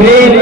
really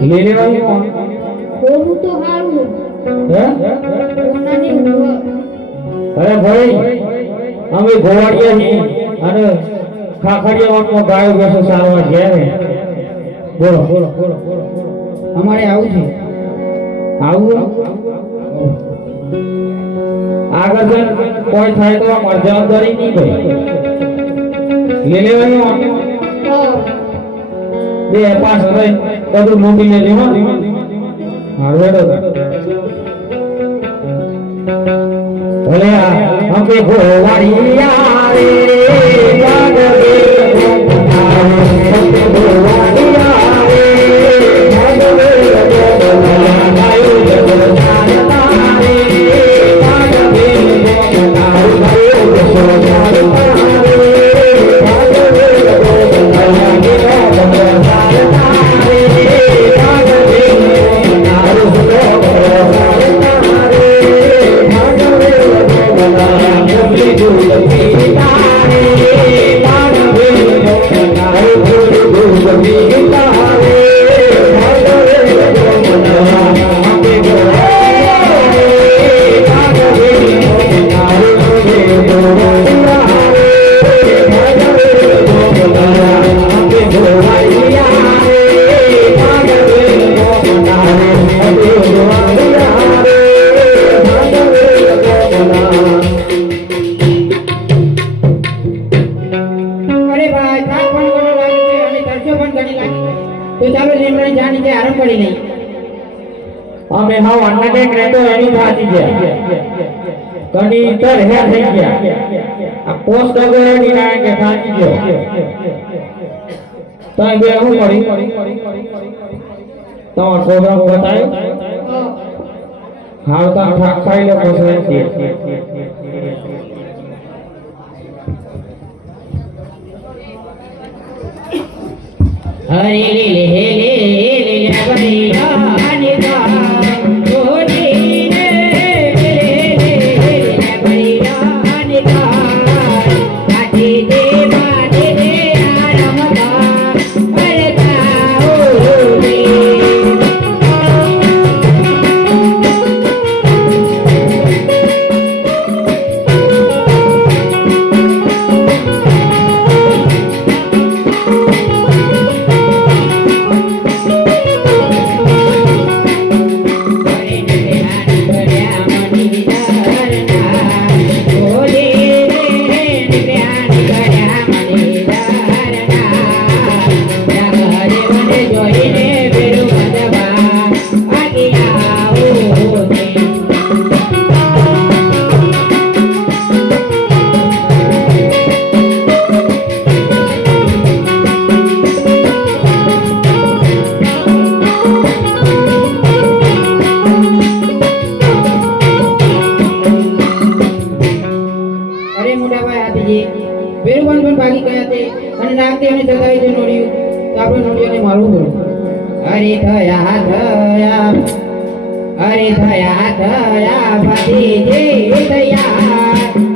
લે લેવાની કોણ હે? અરે ભાઈ અમે ગોવાડિયા છીએ અને ખાખડિયા વાતમાં ગાયો બેસો સારવાર ઘેરે બોલો બોલો અમારે આવું છે. આવું? આગળ જન કોઈ થાય તો જવાબદારી નહીં ભાઈ. લે લેવાની. બે પાંચ હવે બધું મોટી લે હો હારું હેડો ભલે અમે ગોવાળિયા રે જાગરે હમે અમે રે જાગરે ગોવાળિયા ગાયો જગત પોસ્ટ ના કે થાકી ગયો. તઈ બે હું કરી તમારો પ્રોગ્રામ બતાય હાલ તો ઠાક ખાઈ લે પછી હરે લે લે. પાકી ગયા તે અને નાગદેવને જગાવી જે નોડિયું તો આપણે નોડિયોને મારવું પડ્યું અરે થયા થયા, અરે થયા થયા ભાતી જે થયા.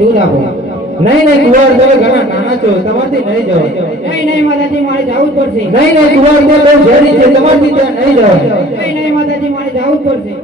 દૂધ આપો નહીં નહીં કુંવર તમે ઘણા નાના છો તમારથી નહીં જાઓ નહીં નહીં માતાજી મારે જવું પડશે. નહીં નહીં કુંવર તે બહુ ઝેરી છે તમારથી ત્યાં નહીં જાઓ નહીં નહીં માતાજી મારે જવું પડશે.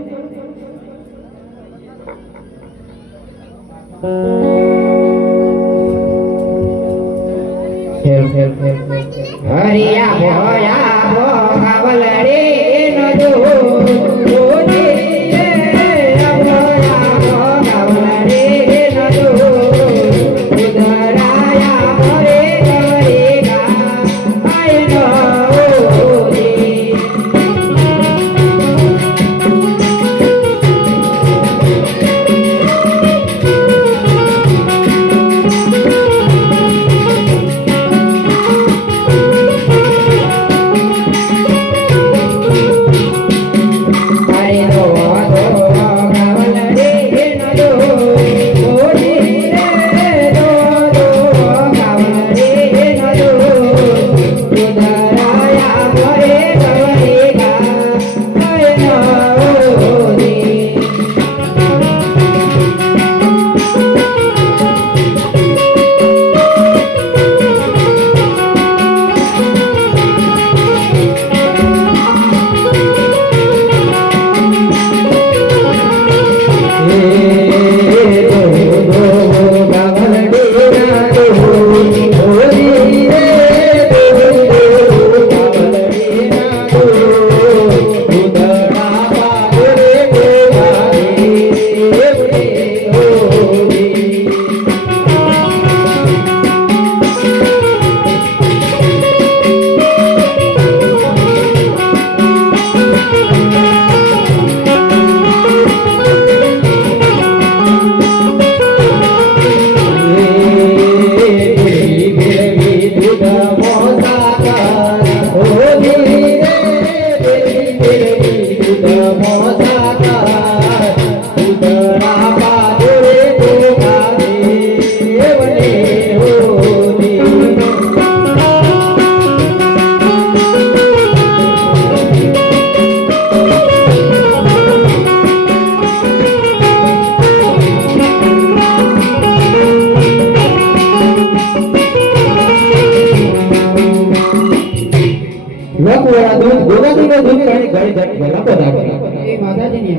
Amen. ગળા બધા એ માતાજીની